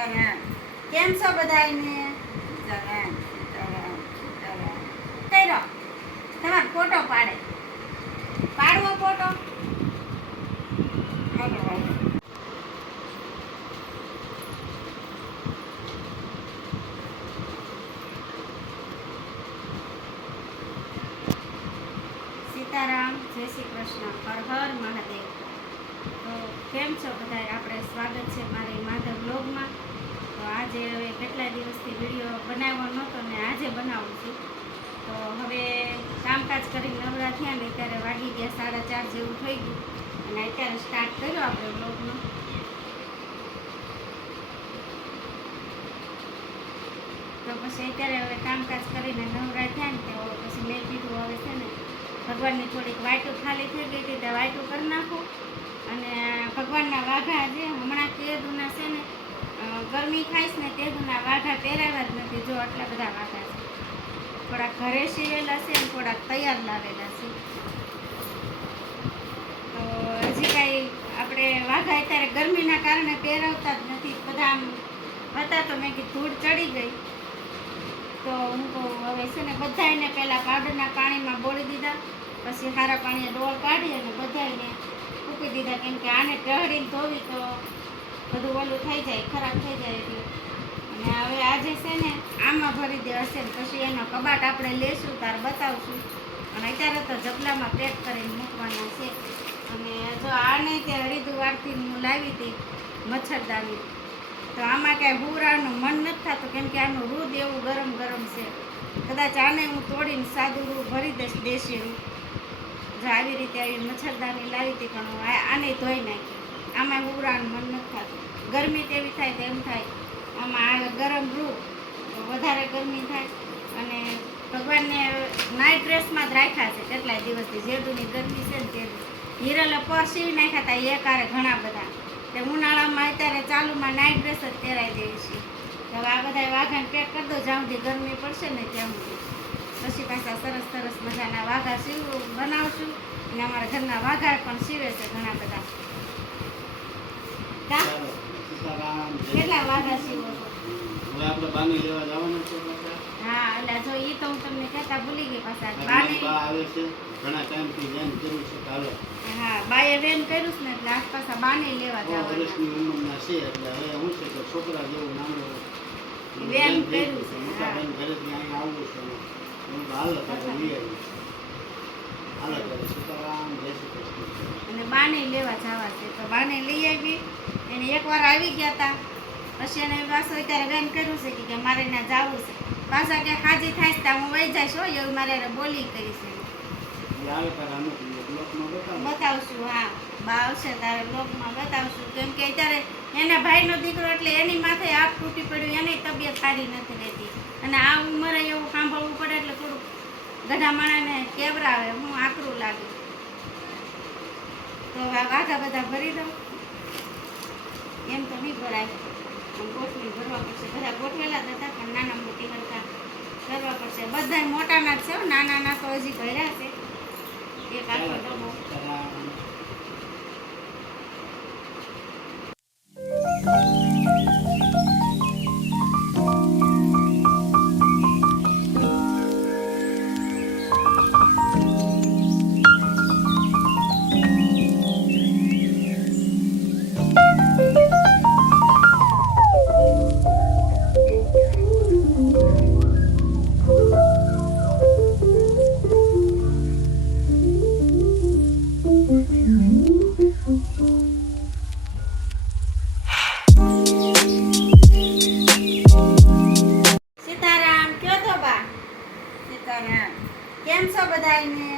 સીતારામ કેમ છો બધાને સીતારામ સીતારામ સીતારામ કર્યો. તમારો ફોટો પાડે. પાડવો ફોટો. સીતારામ, જય શ્રી કૃષ્ણ. હર હર મહાદેવ. તો કેમ છો બધા આપણે સ્વાગત છે મારી માધવ બ્લોગમાં તો આજે હવે કેટલા દિવસથી વીડિયો બનાવ્યો નહોતો આજે બનાવું છું. તો હવે કામકાજ કરીને નવરા થયા ને ત્યારે વાગી ગયા સાડા ચાર જેવું થઈ ગયું. અને અત્યારે સ્ટાર્ટ કર્યો આપણે બ્લોગનો તો પછી અત્યારે હવે કામકાજ કરીને નવરા થયા ને તો પછી મેં કીધું હવે છે ને ભગવાનની થોડીક વાટું ખાલી થઈ ગઈ હતી, તો વાટું કરી નાખું. અને ભગવાનના વાઘા જે હમણાં કેદુના છે ને ગરમી છે ને, કેદુના વાઘા પહેરાવ્યા જ નથી. જો આટલા બધા વાઘા થોડાક ઘરે સીવેલા છે અને થોડાક તૈયાર લાવેલા છે. તો હજી કાંઈ આપણે વાઘા અત્યારે ગરમીના કારણે પહેરાવતા જ નથી. બધા આમ હતા તો મેં કીધું ધૂળ ચડી ગઈ. તો હું કહું હવે છે ને બધાને પહેલાં પાવડરના પાણીમાં બોળી દીધા. પછી સારા પાણીએ ડોળ કાઢી અને બધાને ફૂંકી દીધા. કેમ કે આને ટહડીને ધોવી તો બધું ઓલું થઈ જાય, ખરાબ થઈ જાય એટલે. અને હવે આજે છે ને આમાં ભરી દે હશે ને પછી એનો કબાટ આપણે લેશું, તાર બતાવશું. અને અત્યારે તો જબલામાં પેક કરીને મૂકવાના છે. અને જો આને તે હરિદ્વારથી હું લાવી હતી મચ્છરદાની તો આમાં કાંઈ હુરાનું મન નથી થતું, કેમ કે આનું રૂદ એવું ગરમ ગરમ છે. કદાચ આને હું તોડીને સાદું રૂ ભરી દઈશ, દેશી રૂ. જો આવી રીતે આવી મચ્છરદાની લાવી હતી, પણ હું આને ધોઈ નાખી. આમાં હુરાનું મન નથી થતું. ગરમી તેવી થાય તેમ થાય. આમાં ગરમ રૂ વધારે ગરમી થાય. અને ભગવાનને નાઇટ ડ્રેસમાં જ રાખ્યા છે કેટલાય દિવસથી. જેદુની ગરમી છે ને તે હિરલે પર સીવી નાખ્યા હતા એકારે ઘણા બધા. તે ઉનાળામાં અત્યારે ચાલુમાં નાઇટ ડ્રેસ જ પહેરાવી દેવી છે. હવે આ બધા વાઘાને પેક કરી દો, જ્યાં ગરમી પડશે ને ત્યાં સુધી. પછી પાછા સરસ સરસ મજાના વાઘા સીવું, બનાવશું. અને અમારા ઘરના વાઘા પણ સીવે છે ઘણા બધા. કેટલા વાઘા સીવો હવે આપણે બાની લેવા જવાના છે હા એટલે જો એ તો હું તમને કહેતા ભૂલી ગઈ પાછા. મારી બાને બા આવે છે ઘણા ટાઈમથી જેમ જરૂર છે ચાલો હા બાએ વેન કર્યું છે ને એટલે આજ પાછા બાને લેવા જવાના. વર્ષની ઉંમરના છે એટલે હવે હું છે કે છોકરા જેવું નાનું વેમ વેમ કર્યું છે, મોટા હા. બેન આવવું છે હું. લઈ આવી અને બાને લેવા જવા છે તો બાને લઈ આવી. એને એકવાર આવી ગયા હતા પછી એને પાછો અત્યારે બેન કર્યું છે કે મારે ના જવું છે. પાછા કે હાજી થાય છે હું વહી જઈશ હો એવું મારે બોલી કરી છે. બતાવશું હા. બા આવશે તારે બ્લોગમાં બતાવશું. કેમ કે અત્યારે એના ભાઈનો દીકરો એટલે એની માથે આગ તૂટી પડ્યું એની તબિયત સારી નથી રહેતી. અને આ ઉંમરે એવું સાંભળવું પડે એટલે થોડુંક ગઢા માણાને કેવરાવે હું આકરું લાગે. તો વાઘા બધા ભરી દઉં. એમ તો નહીં ભરાય. આમ ગોઠવી ભરવા પડશે. બધા ગોઠવેલા જ હતા, પણ નાના મોટી કરતા કરવા પડશે. બધા મોટાના જ છે નાના નાનાના તો હજી ભર્યા છે. એક આખો ડબ્બો કેમ છો બધાને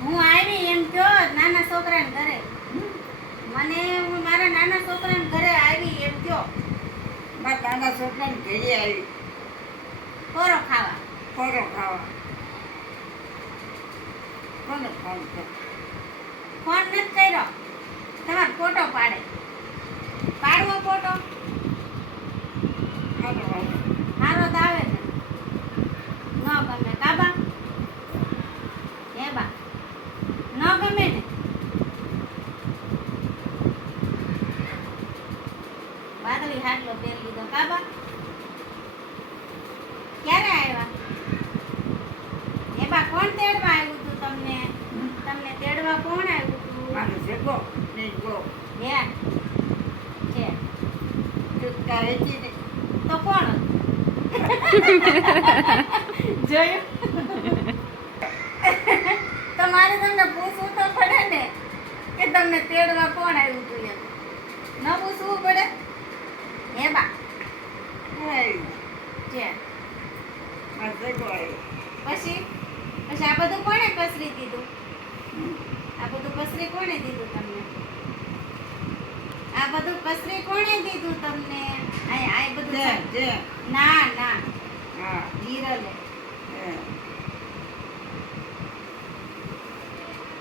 હું આવી એમ કયો નાના છોકરાને ઘરે. મને હું મારા નાના છોકરાને ઘરે આવી એમ કયો. મારા નાના છોકરાને ઘરે આવી ફોરો ખાવા. ફોરો ખાવા. કોને ફોન કર્યો? ફોન નથી કર્યો. તમારો ફોટો પાડે. પાડવો ફોટો? કોણ તેડવા આવ્યું તું તમને? તમને તેડવા કોણ આવ્યું તું? માનો છે ગો ને ગો. હે? છે. ચુટકા હેચી ને તો કોણ? જય. તમારે તમને પૂછવું તો પડે ને કે તમને તેડવા કોણ આવ્યું તું એમ. ન પૂછવું પડે? હે બા. હે. જે આ જગો આવ્યો પછી આ બધું કોણે પસરી દીધું? આ બધું કસરી કોણે દીધું તમને? આ બધું કસરી કોણે દીધું તમને? આ આ બધું જે ના ના. હા. હિરલે.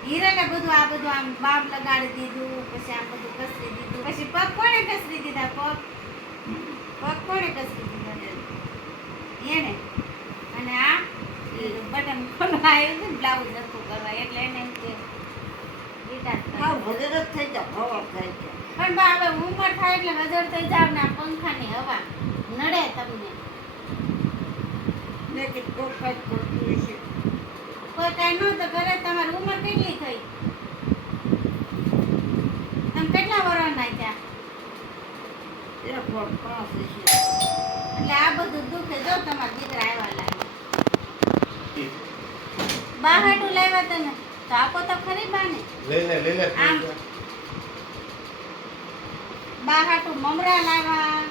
હિરલે બધું આ બધું આમ બામ લગાડી દીધું પછી આ બધું કસરી દીધું. પછી પગ કોણે કસરી દીધા? પગ? પગ કોણે કસરી દીધા? એને. અને આ બટન ખોલવા આવ્યું હતું બ્લાઉઝ હતું કરવા. એટલે એને કે થઈ થઈ જાય પણ બા હવે ઉંમર થાય એટલે વજર થઈ જાવ ને પંખાની હવા નડે તમને. ને કે હશે નો તો ઘરે તમારી ઉંમર કેટલી થઈ? તમે કેટલા વર્ષના હશે એટલે આ બધું દુખે જો તમારા દીકરા આવ્યા લાગે બા હાટુ લાવ્યા તને? તો આપો તો ખરી બાને. લઈ લે લઈ લે આમ. બા હાટુ મમરા લાવ્યા.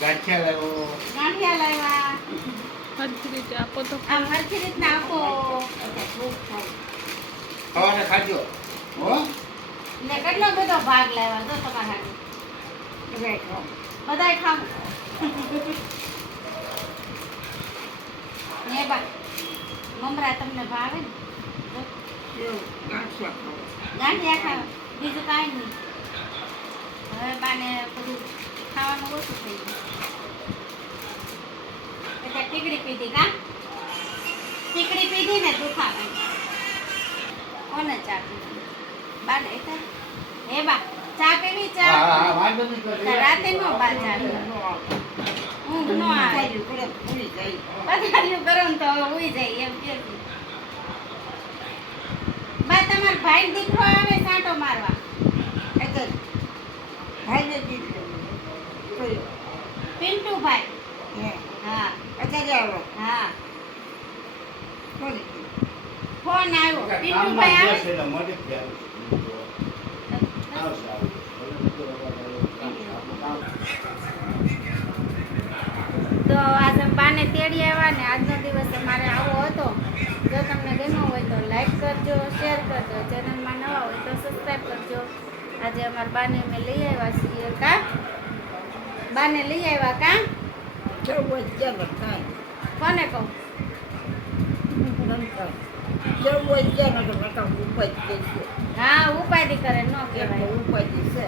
ગાંઠિયા લાવો ગાંઠિયા લાવ્યા. હરખી રીતે આપો તો. આમ હરખી રીતના આપો. ખાવાને ખાજો. હો? ને કેટલો બધો ભાગ લાવ્યા? જો તમારા હાટું. બધાય ખાવ. ને બા. મમરા તમને ભાવે ને? ગાંઠિયા ખાવ? બીજું કાંઈ નહીં. હવે બાને બધું ખાવાનું ઓછું થઈ ગયું. એટલે ટીકડી પીધી કા? ટીકડી પીધી ને દુખાવે કોને ચા પીધી? બાને એટલે? હે બા ચા પીવી ચા. રાતે નો બા ચા નો. ઊંઘ નો આવે? ખાઈ પડે ભૂલી જાય પથારીયું કરો ને તો ઉઈ જાય એમ કે છે. બા તમાર ભાઈ દીકરો આવે? સાંટો મારવા પિન્ટુ ભાઈ હે હા અત્યારે હા ફોન આવ્યો પિન્ટુ ભાઈ આવે જશે એટલે મોઢેથી આવે. આવશે, આવશે. તો આજે બાને તેડી આવ્યા ને આજનો દિવસ અમારે આવો હતો. જો તમને ગમ્યો હોય તો લાઈક કરજો શેર કરજો ચેનલમાં નવા હોય તો સબસ્ક્રાઈબ કરજો. આજે અમારા બાને અમે લઈ આવ્યા છીએ કા? બાને લઈ આવ્યા કા? કોને કહું? હા ઉપાધિ કરે ન કહેવાય. ઉપાધિ છે.